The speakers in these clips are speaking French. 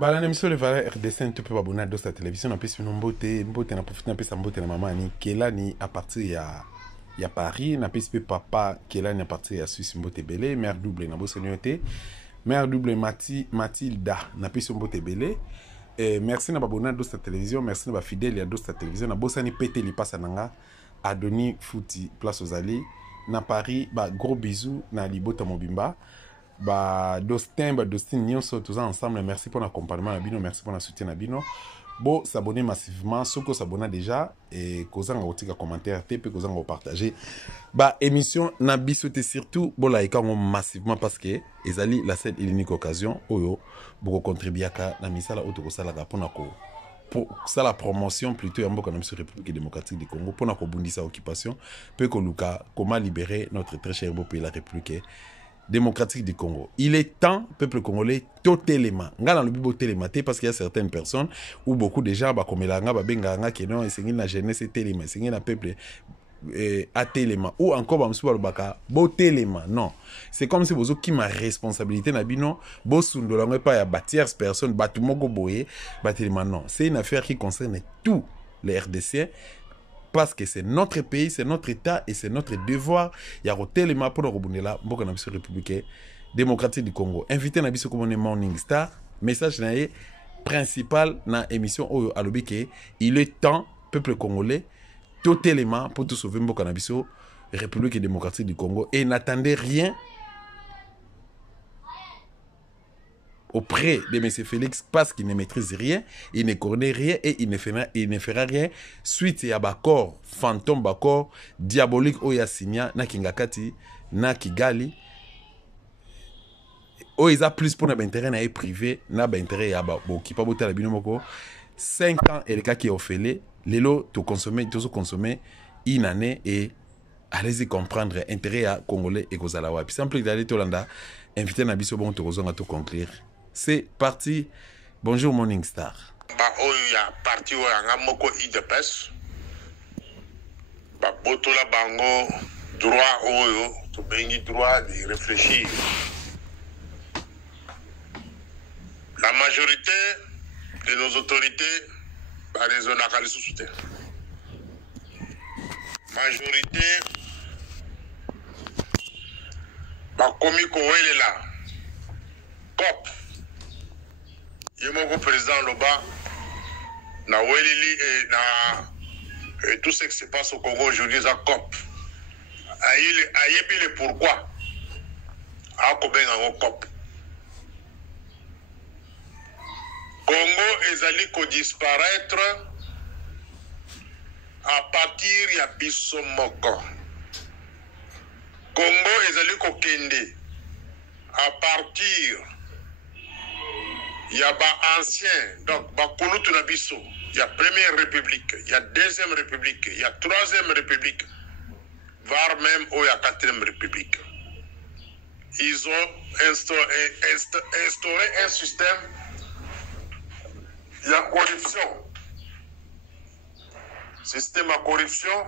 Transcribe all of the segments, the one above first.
Bah, la émission, le valeur RDC, un peu abonné à la télévision, on peut se faire mbote, on profite un peu sa mbote, na maman, ni Kela, ni à partir il y a Paris, on peut se faire papa, Kela, ni à partir de Suisse, mbote belé, mère double, na bosse nuité, mère double Mathilda, na peut se mbote belé. Merci na abonné à la télévision, merci na fidèle à la télévision, na bosse ni pété li passe nanga, Adoni Fouti, place aux alliés, na Paris, bah, gros bisous, na Libota Mobimba. Dostin nyonso tous ensemble, merci pour l'accompagnement na bino, merci pour le soutien na bino. Bon, s'abonner massivement, ceux qui s'abonnent déjà et causant un commentaire TP causant partager. Émission na bisoté surtout bon like massivement parce que ezali la seule et l'unique occasion oyo beaucoup contribuer à la misala auto sala pour ça la promotion plutôt en boka na République démocratique du Congo pour na ko bundisa occupation peut que Luka comment libérer notre très cher beau pays la République démocratique du Congo. Il est temps, peuple congolais, totalement. Nga dans le bibo télématé parce qu'il y a certaines personnes où beaucoup de gens comme elanga benga qui non et la jeunesse téléma, c'est la peuple à téléma ou encore bamsuba baka bo téléma. Non, c'est comme si vous qui ma responsabilité na bino bo sundola pas ya tierce personne batumoko boye téléma. Non, c'est une affaire qui concerne tous les RDC. Parce que c'est notre pays, c'est notre État et c'est notre devoir. Il y a tellement pour nous là, beaucoup de la République démocratique du Congo. Invité Nabiso comme Morning Star, message principal dans l'émission à l'obéké. Il est temps, peuple congolais, totalement pour tout sauver beaucoup de République démocratique du Congo et n'attendez rien auprès de M. Félix parce qu'il ne maîtrise rien, il ne connaît rien et il ne fera rien suite à Bakor, fantôme Bakor, diabolique Oya Signa, na Kingakati, na Kigali. Oya plus pour l'intérêt na privé, na intérêt à qui pas botter la binomoko. 5 ans et le cas qui est offert, l'élo tout consommer une année et allez-y comprendre intérêt à Congolais et Kozalawa. Puis simple d'aller Tolanda, inviter Nabiso bon tout conclure. C'est parti. Bonjour Morning Star. Oya parti oya moko IDPS. Botola bango droit oyo to bengi droit de réfléchir. La majorité de nos autorités les onakali sous soutien. Majorité komi ko wele là. COP. Yemoko président Loba na welili et na tout ce qui se passe au Congo aujourd'hui ça COP. Ayebi le pourquoi. A ko benga COP. Congo ezali ko disparaître à partir ya biso moko. Congo ezali ko kende à partir il y a ancien donc bakulutu na biso il y a première république il y a deuxième république il y a troisième république voire même il y a quatrième république. Ils ont instauré un système il y a corruption système à corruption.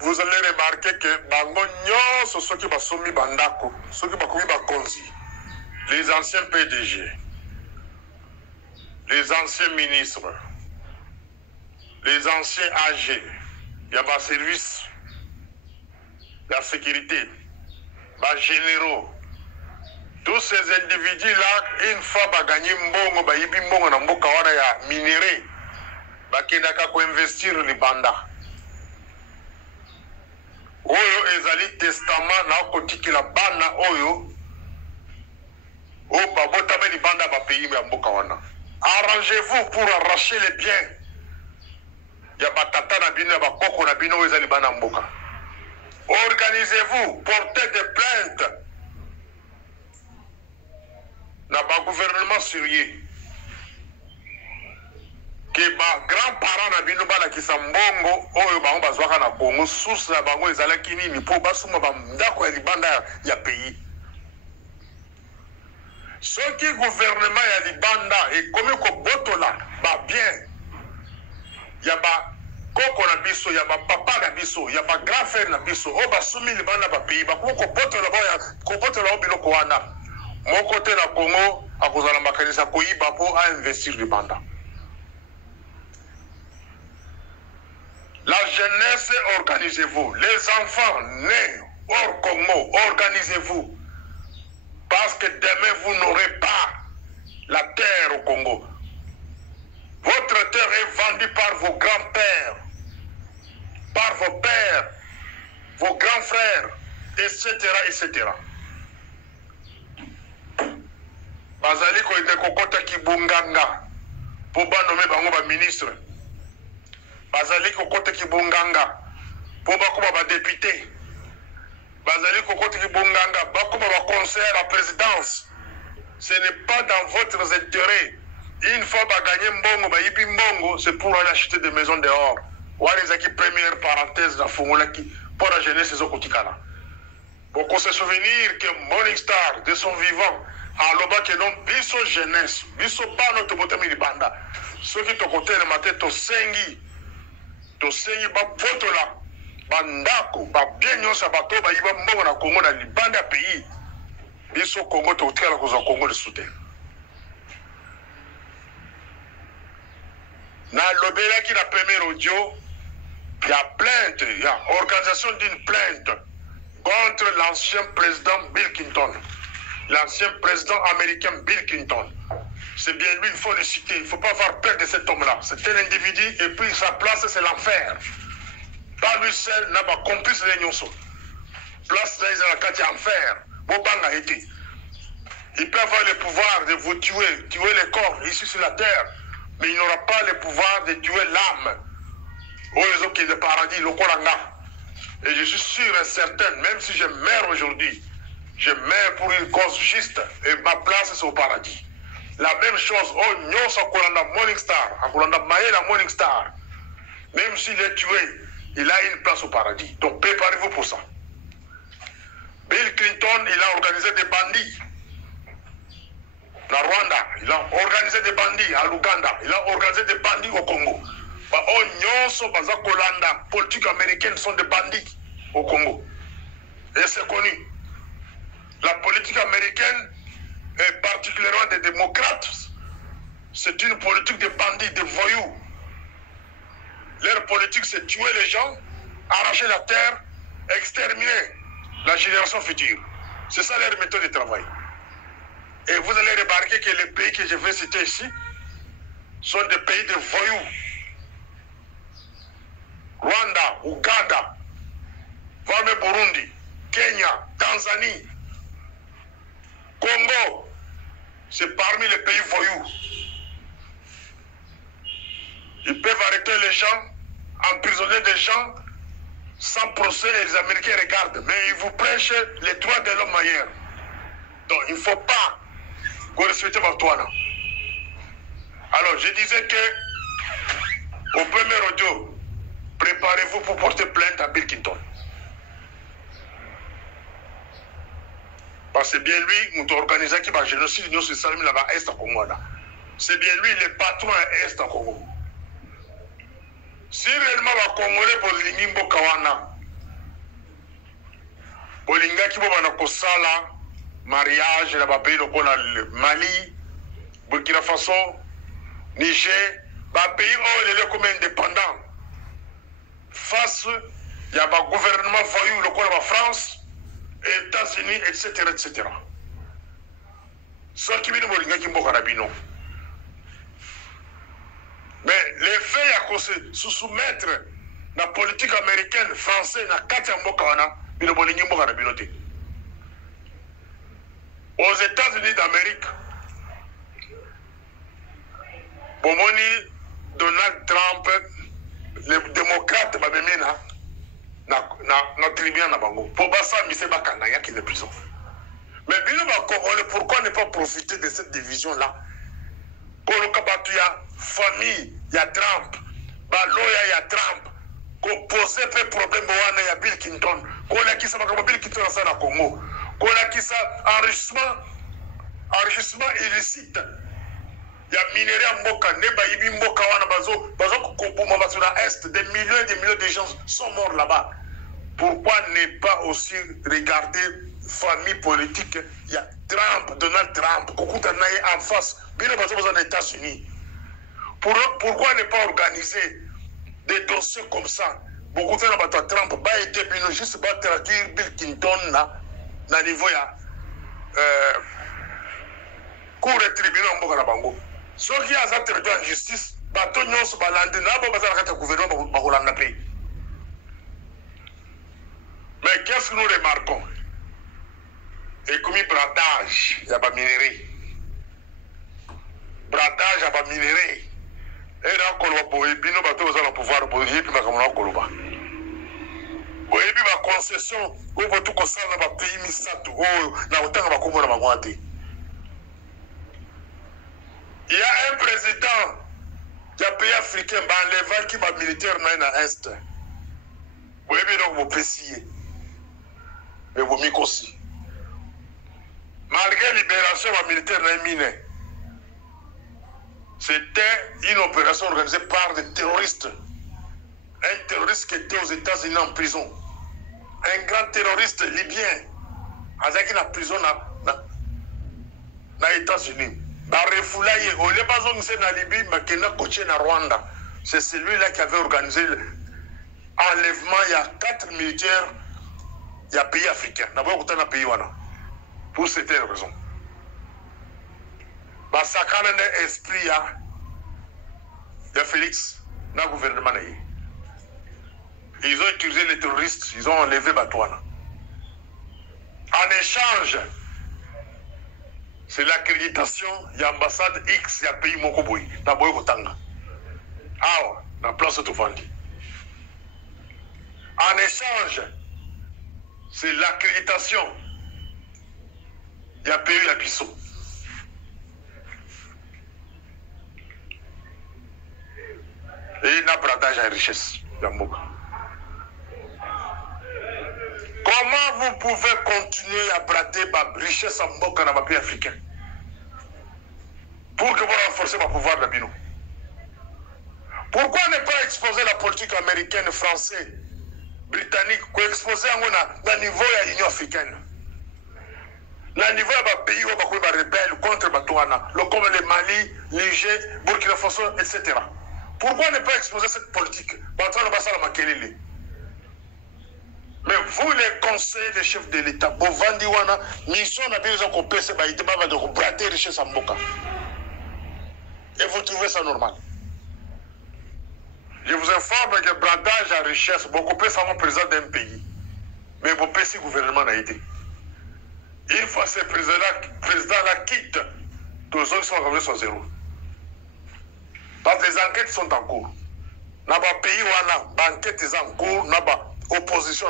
Vous allez remarquer que bango nyonso soki basomi bandako soki bakomi bakonzi les anciens PDG, les anciens ministres, les anciens AG, il y a des services, la sécurité, les généraux. Tous ces individus-là, une fois qu'ils gagnent mbongo, bayibi mbongo na mboka wana ya minéré, bakendaka ko investir les banda. Oyo ezali testament na kotikila bana oyo. Oh, arrangez-vous pour arracher les biens. Organisez-vous, portez des plaintes. N'a pas gouvernement sérieux. Que grands-parents na bino bana kisambongo oyo bango bazwaka na Congo sous na bango ezalaki nini po basuma bandako ya libanda ya pays. Ce qui gouvernement ya libanda et comme ko botola ba bien ya ba koko na biso ya ba papa na biso ya ba grand frère na biso o basumi libanda ba pays ba ko botola ba ya ko botola o biloko wana mon côté na Congo à cause de la makanisa koyiba pour investir du banda. La jeunesse, organisez-vous. Les enfants nés hors Congo, organisez-vous. Parce que demain, vous n'aurez pas la terre au Congo. Votre terre est vendue par vos grands-pères, par vos pères, vos grands frères, etc., etc. Bazali ko ite kokota kibunganga pour nommer bango ba ministre. Bazali kokota kibunganga pour bakoma ba député. Bazali kokota kibunganga bakoma ba conseiller à la présidence. Ce n'est pas dans votre intérêt. Une fois ba gagner mbongo ba yibi mbongo, c'est pour aller acheter des maisons dehors. Walizaki première parenthèse la fongola qui pour la jeunesse des okotikala. Pour qu'on se souvenir que Morning Star de son vivant aloba que non biso jeunesse biso pas notre bote milibanda ceux qui te côté le matin to sengi ba poto la bandako ba bien nyonsa bato ba yiba mbongo na Congo na libanda pays biso Congo to tela ko za Congo de soutien na lobela qui la première audio il y a plainte il y a organisation d'une plainte contre l'ancien président Bill Clinton. L'ancien président américain Bill Clinton. C'est bien lui, il faut le citer. Il ne faut pas avoir peur de cet homme-là. C'est un individu et puis sa place, c'est l'enfer. Pas lui seul, n'a pas complice les nyonso. Place là, il y a l'enfer. Bobanga été. Il peut avoir le pouvoir de vous tuer les corps ici sur la terre, mais il n'aura pas le pouvoir de tuer l'âme. Oh, les autres qui sont le paradis, le Koranga. Et je suis sûr et certain, même si je meurs aujourd'hui, je meurs pour une cause juste et ma place c'est au paradis. La même chose, oh Nyos Akolanda Morning Star, Akolanda Maëla Morning Star, même s'il est tué, il a une place au paradis. Donc préparez-vous pour ça. Bill Clinton, il a organisé des bandits. Na Rwanda, il a organisé des bandits à l'Ouganda, il a organisé des bandits au Congo. Oh Nyos Akolanda, politique américaine sont des bandits au Congo. Et c'est connu. La politique américaine, et particulièrement des démocrates, c'est une politique de bandits, de voyous. Leur politique, c'est tuer les gens, arracher la terre, exterminer la génération future. C'est ça leur méthode de travail. Et vous allez remarquer que les pays que je vais citer ici sont des pays de voyous. Rwanda, Ouganda, Burundi, Kenya, Tanzanie, Congo, c'est parmi les pays voyous. Ils peuvent arrêter les gens, emprisonner des gens sans procès et les Américains regardent. Mais ils vous prêchent les droits de l'homme ailleurs. Donc il ne faut pas que vous respectez votre toile. Alors je disais que au premier audio, préparez-vous pour porter plainte à Bill Clinton. Parce que c'est bien lui, nous organisé qui va génocide, nous sommes là-bas, Est à Congo. C'est bien lui, le patron à Est à Congo. Si réellement les Congolais bolingi mboka wana, bolinga ki boba na kosala mariage na ba pays lokola Mali, Burkina Faso, Niger, ba pays où comme indépendant face ya ba gouvernement voyou lokola ba France, États-Unis, etc., etc. Ce qui vient de qui mboka na bino. Mais les faits à se soumettre à la politique américaine, française, na Katia Mbokawana, aux États-Unis d'Amérique, Bomoni, Donald Trump, les démocrates, na tribunal na bango. Pour ça, Mise Bakanga, il y a qui est prison. Mais pourquoi ne pas profiter de cette division-là? Pour le Kabatuya, famille, il y a Trump, Baloya, il y a Trump, qu'on pose un problème, il y a Bill Clinton, qu'on a qui ça, Bill Clinton dans le Congo, qu'on a qui ça, enrichissement illicite. Il y a minerai à Mboka, Neba Ibi Mboka, Bazo Kobouma, Basura Est, des millions de gens sont morts là-bas. Pourquoi ne pas aussi regarder famille politique? Il y a Trump, Donald Trump, Kokuta Naye en face, bien aux États-Unis. Pourquoi ne pas organiser des dossiers comme ça? Beaucoup de gens Trump va été juste pour traduire Bill Clinton na niveau ya cour et tribunal mboka na bango. Ceux qui ont ça traité en justice, bato nyonso balandi na ba bazala kata gouvernement ba kolanda pays. Mais qu'est-ce que nous remarquons? Et comme bradage, il y a pas minerai. Bradage, il n'y a pas minerai. Et là, on va pouvoir pouvoir pouvoir la concession, on va tout concernant le pays Misato, il y a un président qui a pays africain, qui va militaire dans l'Est. Vous voyez donc vous précisez. Et vous m'y aussi. Malgré la libération militaire dans les mines, c'était une opération organisée par des terroristes. Un terroriste qui était aux États-Unis en prison. Un grand terroriste libyen. Avec une prison dans les États-Unis. Au lieu de la Libye, mais Rwanda. C'est celui-là qui avait organisé l'enlèvement. Il y a 4 militaires. Il y a un pays africain. D'abord, il y a un pays. Pour cette raison. Massacre l'esprit de Félix dans le gouvernement. Ils ont utilisé les terroristes, ils ont enlevé Batouana. En échange, c'est l'accréditation de l'ambassade X du pays Mokoboui, dans Boyotanga. Ah, dans la place de Tofandi. En échange, c'est l'accréditation du pays Abisso. Et il y a un bradage à richesse. Comment vous pouvez continuer à brader la richesse en Mboka dans le pays africain pour que vous renforcez votre pouvoir de Bino? Pourquoi ne pas exposer la politique américaine, française, britannique, pour exposer à niveau de l'Union africaine? Le niveau de pays où on va rebelle contre Batouana, comme le Mali, Niger, Burkina Faso, etc. Pourquoi ne pas exposer cette politique? Mais vous, les conseillers des chefs de l'État, vous vendez mission n'a pas besoin qu'on pèse de brader les richesses en Mboka. Et vous trouvez ça normal? Je vous informe que le bradage à richesse, beaucoup plus avant président d'un pays. Mais vous pèsez le gouvernement n'a été. Une fois ce président-là quitte, tous les autres sont revenus sur zéro. Parce que les enquêtes sont en cours. Dans le pays où les enquêtes sont en cours, dans l'opposition.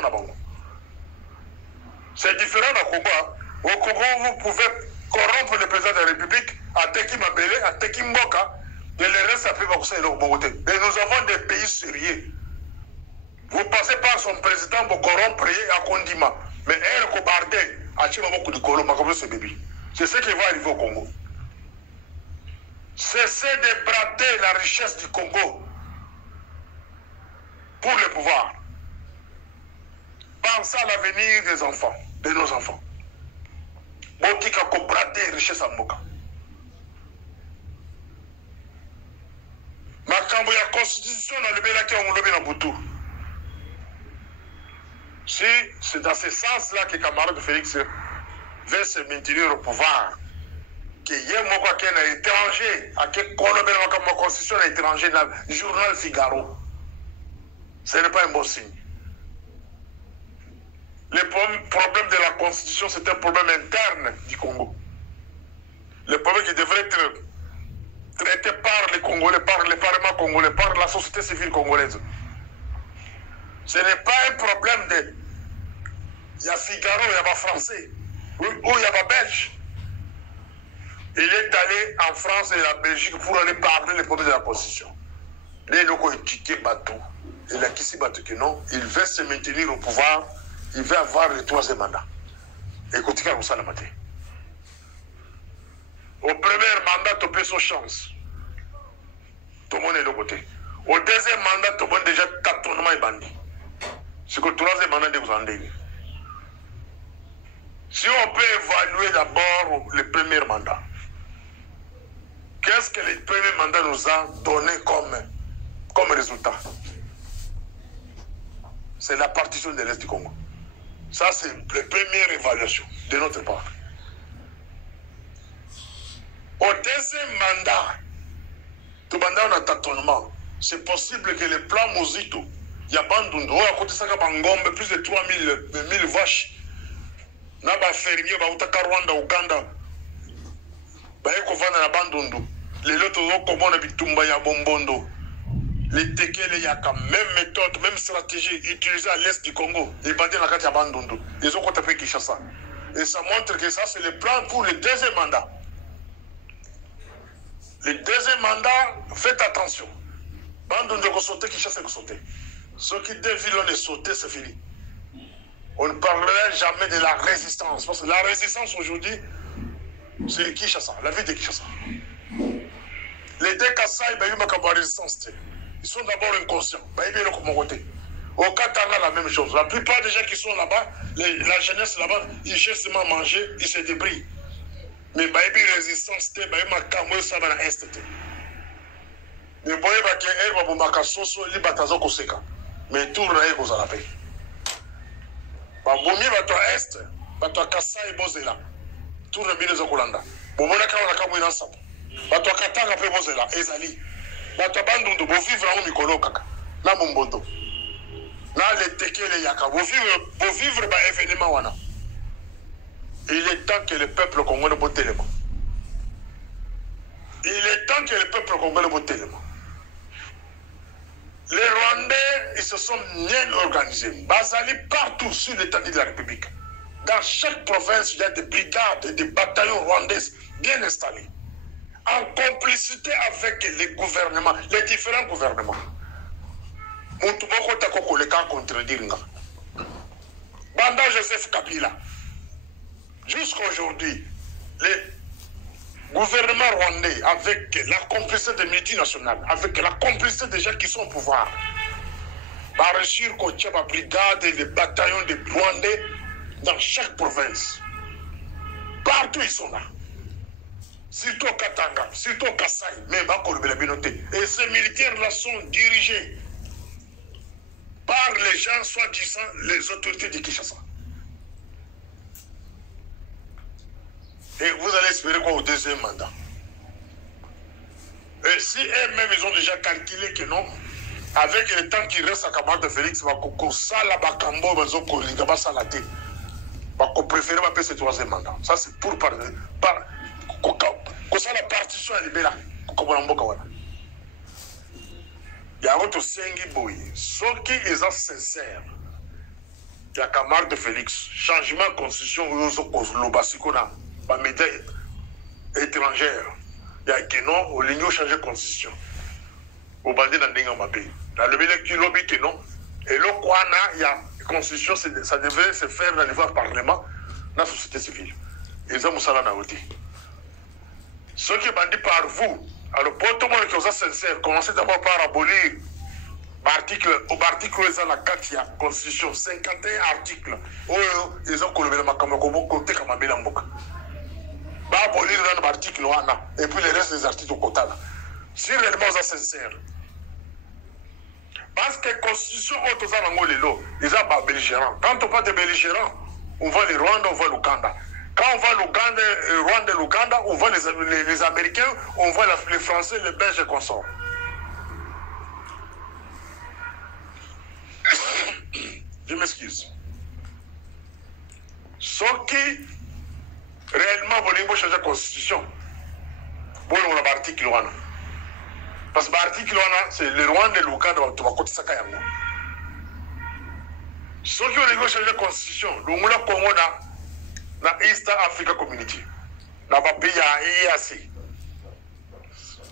C'est différent au Congo. Au Congo, vous pouvez corrompre le président de la République, à Teki Mabele, à Teki Mboka, et le reste après va conseiller le Bogoté. Et nous avons des pays sérieux. Vous passez par son président pour corrompre à Kondima. Mais elle, Kobardé, a tiré beaucoup de colons, comme ce bébé. C'est ce qui va arriver au Congo. Cessez de brader la richesse du Congo pour le pouvoir. Pensez à l'avenir des enfants, de nos enfants. Botika ko brader la richesse en Mboka. Makambo ya constitution dans le Bélaki on lobby dans Boutou. Si c'est dans ce sens-là que camarade Félix veut se maintenir au pouvoir, que y a un étranger, à quel la constitution est étranger dans le journal Figaro, ce n'est pas un bon signe. Le problème de la constitution, c'est un problème interne du Congo. Le problème qui devrait être traité par les Congolais, par le Parlement congolais, par la société civile congolaise. Ce n'est pas un problème de... Il y a Figaro, il y a pas français, ou il y a pas belge. Il est allé en France et en Belgique pour aller parler les problèmes de la Constitution. Les locaux étiquetés Batou. Et là, qui s'y battent que non, il veut se maintenir au pouvoir, il veut avoir le 3e mandat. Écoutez, comme ça, la matinée. Au premier mandat, tu peux son chance. Tout le monde est de l'autre côté. Au deuxième mandat, tout le monde déjà tâtonnement et bandit. C'est que le 3e mandat, vous en avez. Si on peut évaluer d'abord le premier mandat, qu'est-ce que le premier mandat nous a donné comme résultat? C'est la partition de l'Est du Congo. Ça, c'est la première évaluation de notre part. Au deuxième mandat, tout mandat on a tâtonnement. C'est possible que le plan Mozito, il y a Bandundu, à côté de ça, plus de 3000 vaches. Naba fermier, Bautaka Rwanda, Uganda, Baeko Vana na Bandundu. Les autres, comme on a vu Tumbaya Bombondo. Les Tekele, il y a même méthode, même stratégie utilisée à l'est du Congo. Les bandits na Katia Bandundu. Ils ont tapé Kinshasa. Et ça montre que ça, c'est le plan pour le deuxième mandat. Le deuxième mandat, faites attention. Bandundu ko sauter, Kinshasa ko sauter. Ceux qui défilent les sauter, c'est fini. On ne parlera jamais de la résistance. Parce que la résistance aujourd'hui, c'est Kinshasa, la ville de Kinshasa. Les deux Kassai, ils ont résistance. Ils sont d'abord inconscients. Au Katanga, la même chose. La plupart des gens qui sont là-bas, la jeunesse là-bas, ils cherchent seulement à manger, ils se débrouillent. Mais il y a une résistance, il y a une est. Mais il y a mais tout le monde est la paix. Bomi bato est, bato Kasai bozela. Tout le monde est au Kolanda. Bomona kawana kamwina sapo. Bato Katanga pe bozela ezali. Bato Bandundu bo vivre en mikolo kaka. Na Mombondo. Na le tekele yaka bo vivre ba événement wana. Il est temps que le peuple congolais botelema. Il est temps que le peuple congolais botelema. Les Rwandais, ils se sont bien organisés. Basali partout sur l'étendue de la République. Dans chaque province, il y a des brigades et des bataillons rwandaises bien installés. En complicité avec les gouvernements, les différents gouvernements. Moutuboko Takoko le cas contredire. Banda Joseph Kabila. Jusqu'à aujourd'hui, les gouvernement rwandais, avec la complicité des multinationales, avec la complicité des gens qui sont au pouvoir, va réussir qu'on tient la brigade et les bataillons de Rwandais dans chaque province. Partout ils sont là. Surtout au Katanga, surtout au Kassai, mais va la Binoté. Et ces militaires-là sont dirigés par les gens, soi-disant, les autorités de Kinshasa. Et vous allez espérer quoi au deuxième mandat? Et si eux-mêmes, ils ont déjà calculé que non, avec le temps qui reste à camarade de Félix, va ça la bakambo, va ça la tête. Va préférer va ce troisième mandat. Ça, c'est pour parler. Ça, la partition est libérée. Il y a autre Sengi Boy. Ceux qui sont sincères, il y a camarade de Félix. Changement de constitution, ils ont les médias étrangères. Il y a que non, au ligne changer de constitution. Au bandit dans le pays. Dans le milieu qui lobby que non. Et là, il y a constitution, ça devait se faire dans le niveau parlement, dans la société civile. Ils ont ça là aussi. Ceux qui bandit par vous, alors pour tout le monde qui est sincère, commencez d'abord par abolir l'article, au article où la carte, il y a constitution, 51 articles. Ils ont collé ma caméra côté comme un bélamboka. Va abolir dans l'article et puis le reste des articles au quota. Si réellement c'est sincère. Parce que la constitution, ils sont pas belligérants. Quand on parle de belligérants, on voit les Rwandais, on voit l'Ouganda. Quand on voit l'Ouganda, Rwanda et l'Ouganda, on voit les Américains, on voit les Français, les Belges et consorts. Je m'excuse. Ce qui réellement voulait changer la constitution, pour l'article 1. Parce que l'article 1, c'est le Rwanda et l'Ouganda qui va côté Sakayama. Ce qui voulait changer la constitution, le Congo dans East Africa Community, dans le pays à EAC.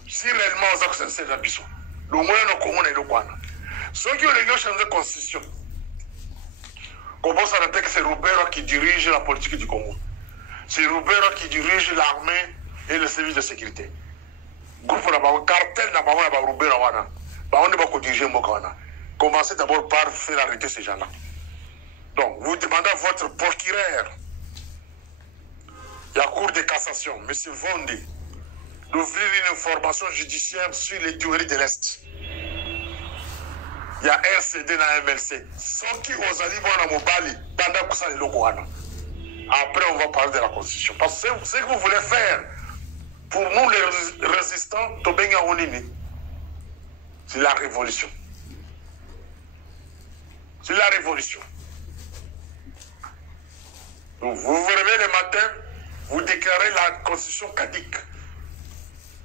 Si réellement on a sincère dans Bissau, le Congo et le Rwanda. Ce qui voulait changer la constitution, comment ça n'était que c'est Roubero qui dirige la politique du Congo. C'est Roubero qui dirige l'armée et le service de sécurité. Groupe de cartel n'a pas Roubero. On ne va pas diriger Mokana. Commencez d'abord par faire arrêter ces gens-là. Donc, vous demandez à votre procureur Il y a Cour de cassation, M. Vondi, d'ouvrir une information judiciaire sur les tueries de l'Est. Il y a RCD na MLC. Ceux qui osent aller voir Mobali, après on va parler de la Constitution. Parce que ce que vous voulez faire, pour nous les résistants, c'est la révolution. C'est la révolution. Donc vous vous réveillez le matin, vous déclarez la Constitution caduque.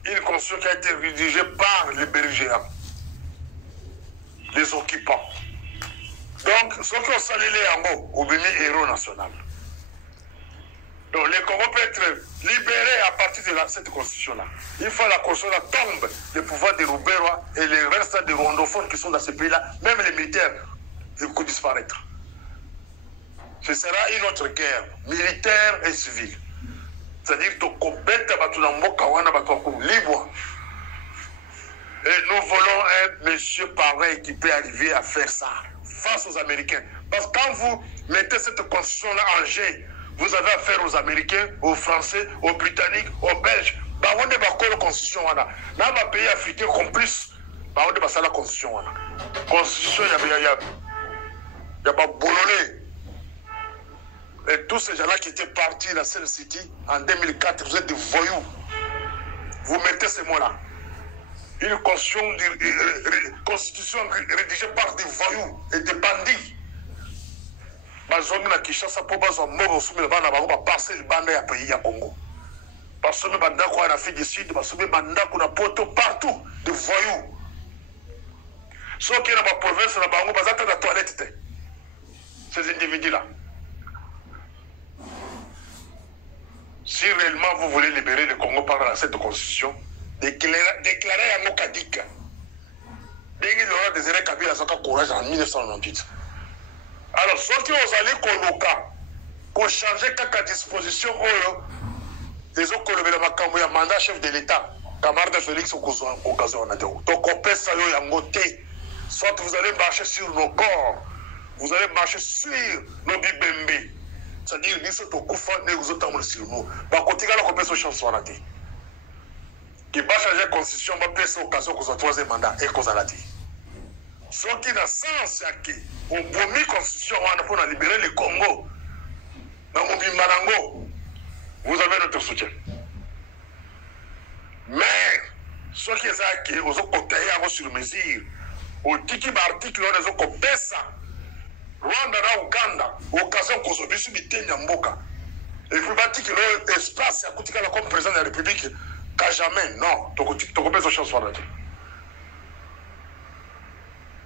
Une Constitution qui a été rédigée par les belligérants, les occupants. Donc, ceux qui ont salué les Ango, au béni héros national. Donc, le Congo peut être libéré à partir de cette constitution-là. Une fois la constitution-là tombe, le pouvoir des Rouberois et les restes des rwandophones qui sont dans ce pays-là, même les militaires, ils vont disparaître. Ce sera une autre guerre, militaire et civile. C'est-à-dire que libre. Et nous voulons un monsieur pareil qui peut arriver à faire ça face aux Américains. Parce que quand vous mettez cette constitution-là en jeu, vous avez affaire aux Américains, aux Français, aux Britanniques, aux Belges. On a la constitution. Dans les pays africains complices, on a la constitution. La constitution, il y a pas boulolé. Et tous ces gens-là qui étaient partis dans Sun City en 2004, vous êtes des voyous. Vous mettez ces mots-là. Une constitution rédigée par des voyous et des bandits. Parce que en Afrique du Sud, parce que partout des voyous. Ceux qui sont dans la province, dans la toilette, ces individus-là. Si réellement vous voulez libérer le Congo par cette constitution, déclarez à Mokadika. Dès qu'il y aura des erreurs Kabila Saka Courage en 1998. Alors, ceux qui ont allé Koloka, pour changer quelques dispositions, les autres qui ont le mandat chef de l'État, camarade Félix Occasion, donc on peut saluer en côté. Soit vous allez marcher sur nos corps, vous allez marcher sur nos bibembe. C'est-à-dire que nous sommes sur nous. Par contre, il y a une chance de rater. Qui va changer la constitution, va faire cette occasion pour le troisième mandat et qu'on a raté. Ce qui n'a sens, c'est que au premier constitution, on a libéré le Congo. Dans mon Malango, vous avez notre soutien. Mais, ce qui est ça, c'est que vous avez sur mesure. Au tiki article, on a coupé ça. Rwanda na Uganda, occasion kozobisu bitenya mboka. Et puis bâti que l'espace a coûté comme président de la République, qu'à jamais, non, toko beso chance pour la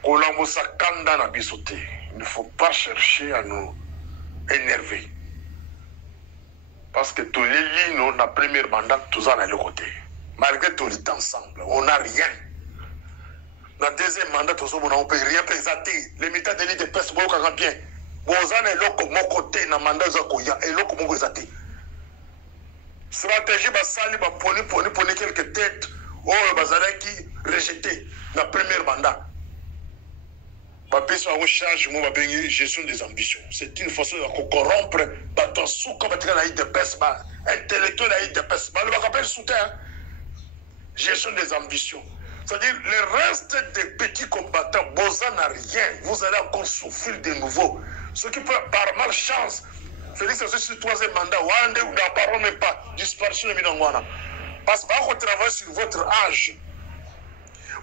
Kolamosa kanda na bisote. Il ne faut pas chercher à nous énerver. Parce que tous les lignes, on a premier mandat, tous en à le côté. Malgré tout le temps ensemble, on n'a rien. Dans le deuxième mandat, on ne peut rien présenter. Les militaires de l'île de Pest, beaucoup de bien. Bozan est là comme mon côté, dans le mandat de Zakoya, et là comme mon présenter. Stratégie, basali, poni quelques têtes, bazala qui rejeté dans le premier mandat. Bapé en charge, moi, gestion des ambitions. C'est une façon de corrompre, bateau sous, comme la l'île de Pest, intellectuel la l'île de Pest. Le rappel soutien, gestion des ambitions. C'est-à-dire, le reste des petits combattants, Boza n'a rien. Vous allez encore souffrir de nouveau. Ce qui peut, par malchance, Félix est sur le troisième mandat, ou n'en parlons même pas, disparition de Minangwana. Parce que vous travaillez sur votre âge.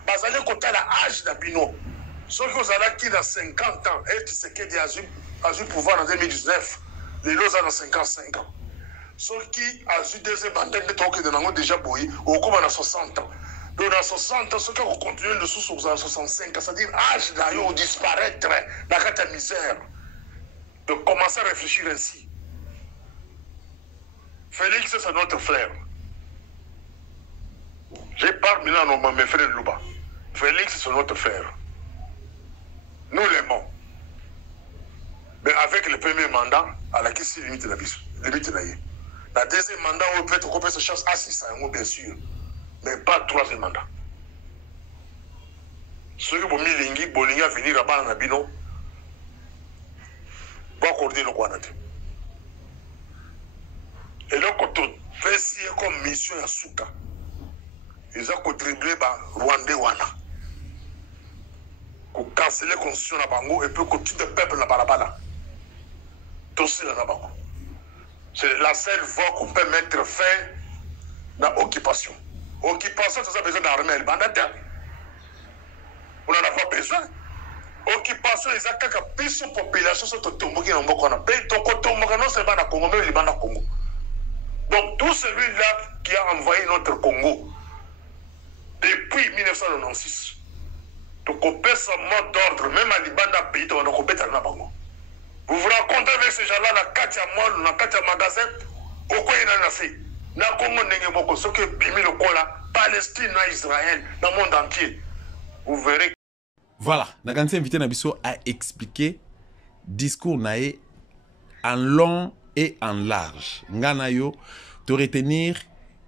Vous allez compter l'âge d'Abino. Ceux qui vous allez qui dans 50 ans, et tu sais qu'il y a eu pouvoir en 2019, les lots ont 55 ans. Ceux qui ont eu deuxième mandat, ils déjà bouilli, ou comme on a 60 ans. Donc dans 60 ans, ceux qui ont continué le sous aux 65 ans, c'est-à-dire l'âge d'ailleurs disparaître dans la misère. De commencer à réfléchir ainsi. Félix, c'est notre frère. J'ai parlé maintenant à mes frères Louba. Félix, c'est notre frère. Nous l'aimons. Mais avec le premier mandat, à la question limite la vie. La deuxième mandat, on peut être coupé cette chance assise, bien sûr. Mais pas le troisième mandat. Ceux qui ont mis Lingi, Bolinga venir à Banabino, vont accorder le Kwanate. Et donc, quand on fait comme mission à Souka, ils ont contribué à Rwanda Wana. Pour canceller la constitution à Bango et puis que tout le peuple n'a pas là. Tout ça là Bango. C'est la seule voie qu'on peut mettre fin à l'occupation. Occupation, ça a besoin d'armée le bandataire. On n'en a pas besoin. Occupation, ils ont quelques plus de population sur le Tombo qui est en Bokona. Donc, au Tombo, non seulement dans le Congo, mais le Liban Congo. Donc, tout celui-là qui a envoyé notre Congo depuis 1996, donc on peut son mot d'ordre, même à Liban, dans le pays, on peut être dans Bango. Vous vous rencontrez avec ces gens-là, dans 4 mois, dans 4 magasins, au quoi il en a fait. Dans le Congo, il y a ce qui est bimé le Kola, Palestine, Israël, dans le monde entier. Vous verrez. Voilà, Nagansi invité Nabiso à expliquer discours naé en long et en large. Nganayo, te retenir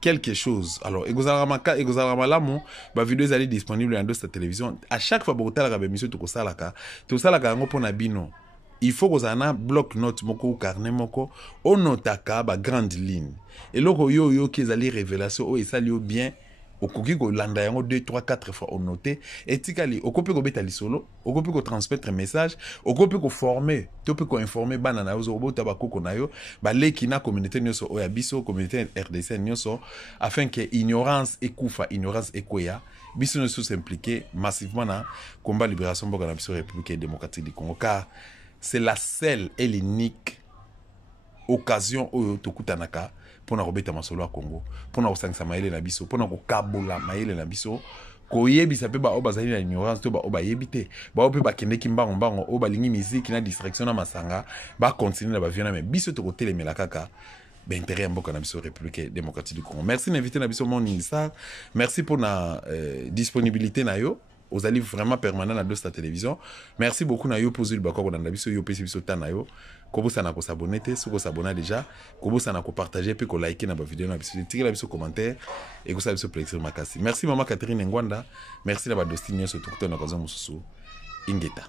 quelque chose. Alors, Egozalama Lamo, ma vidéo est disponible dans sa télévision. À chaque fois, vous avez émission to salaka, to salaka ngo pona bino. Il faut que vous ayez un bloc-notes moko ou carnet moko, on notaka ba grande ligne. Et là, yo qui est révélation, et ça lui bien. Okoki ko landa yango 2, 3, 4 fois on noté et tikali okopi ko betali solo okopi ko transmettre message okopi ko former topi ko informer bana na yo obota ba koko na yo ba leki na communauté nyoso oya biso communauté RDC nyoso afin que ignorance ekufa ignorance ekoya biso ne s'impliquer massivement na combat libération boka na biso République démocratique du Congo car c'est la seule et l'unique occasion oyo tokutanaka pour na robeta masolo à Congo pour na osangisa maele na biso pour na ko kabola maele na biso ko yebisa pe ba obazali na ignorance to ba oba yebite ba ope ba kende kimbango mbango oba lingi musique na distraction na masanga ba continuer na ba viona mais biso to ko telemela kaka ben intérêt mboka na biso République démocratique du Congo. Merci d'inviter na biso mon Nilsar, merci pour na disponibilité na yo. Vous allez vraiment permanent dans la télévision. Merci beaucoup na yo poser le bakoko dans la biso yo pesi biso ta na yo. Kobo sana ko s'abonner te, soko s'abonner déjà, kobo sana ko partager puis ko liker na ba vidéo na biso, tirer la biso commentaire et ko sa biso plaisir makasi. Merci maman Catherine Ngwanda, merci na ba dostine surtout to na kazo mususu ingeta.